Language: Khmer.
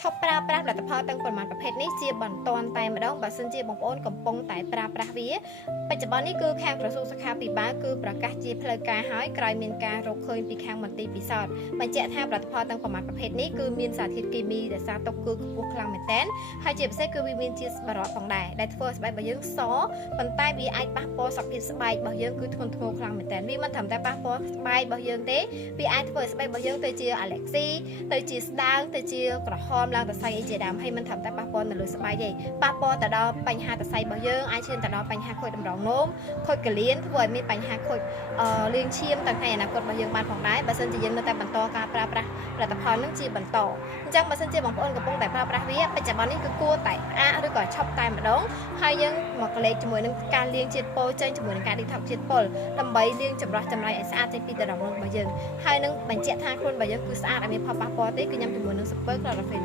ឈប់ប្រើប្រាស់ផលិតផលទាំងប៉ុន្មានប្រភេទនេះជាបន្ទាន់តែម្ដងបើសិនជាបងប្អូនកំពុងតែប្រើប្រាស់វាបច្ចុប្បន្ននេះគឺខាងក្រសួងសុខាភិបាលគឺប្រកាសជាផ្លូវការហើយក្រោយមានការរកឃើញពីខាងមន្ទីរពិសោធន៍បញ្ជាក់ថាផលិតផលទាំងប៉ុន្មានប្រភេទនេះគឺមានសារធាតុគីមីដែលសារទុកគឺខ្ពស់ខ្លាំងមែនទែនហើយជាពិសេសគឺវាមានជាតិស្បារតផងដែរដែលធ្វើឲ្យស្បែករបស់យើងសប៉ុន្តែវាអាចប៉ះពាល់សុខភាពស្បែករបស់យើងគឺធ្ងន់ធ្ងរខ្លាំងមែនទែនវាមិនត្រឹមតែប៉ះពាល់ស្បែករបស់យើងទេវាអាចធ្វើឲ្យស្បែករបស់យើងទៅជាអាឡែកស៊ីទៅជាស្ដើងទៅជាក្រហមឡើងទៅស្អីអីជាដើមហើយមិនត្រឹមតែប៉ះពាល់នៅលើស្បែកទេប៉ះពាល់ទៅដល់បញ្ហាសរសៃរបស់យើងអាចឈានទៅដល់បញ្ហាខូចតម្រងនោមខូចកលៀនធ្វើឲ្យមានបញ្ហាខូចលាងឈាមទាំងថ្ងៃអនាគតរបស់យើងបានផងដែរបើសិនជាយើងនៅតែបន្តការប្រើប្រាស់ផលិតផលនឹងជាបន្តអញ្ចឹងបើសិនជាបងប្អូនកំពុងតែប្រើប្រាស់វាបច្ចុប្បន្ននេះគឺគួរតែផ្អាកឬក៏ឈប់តែម្ដងហើយយើងមកកលេចជាមួយនឹងការលាងជាតិពុលចេញជាមួយនឹងការ detox ជាតិពុលដើម្បីលាងចម្រោះចម្រៃឲ្យស្អាតចេញពីដង្ហើមរបស់យើងហើយនឹងបញ្ជាក់ថាខ្លួនរបស់យើងគឺស្អាតអត់មានផលប៉ះពាល់ទេគឺញ៉ាំជាមួយនឹង super chlorophyll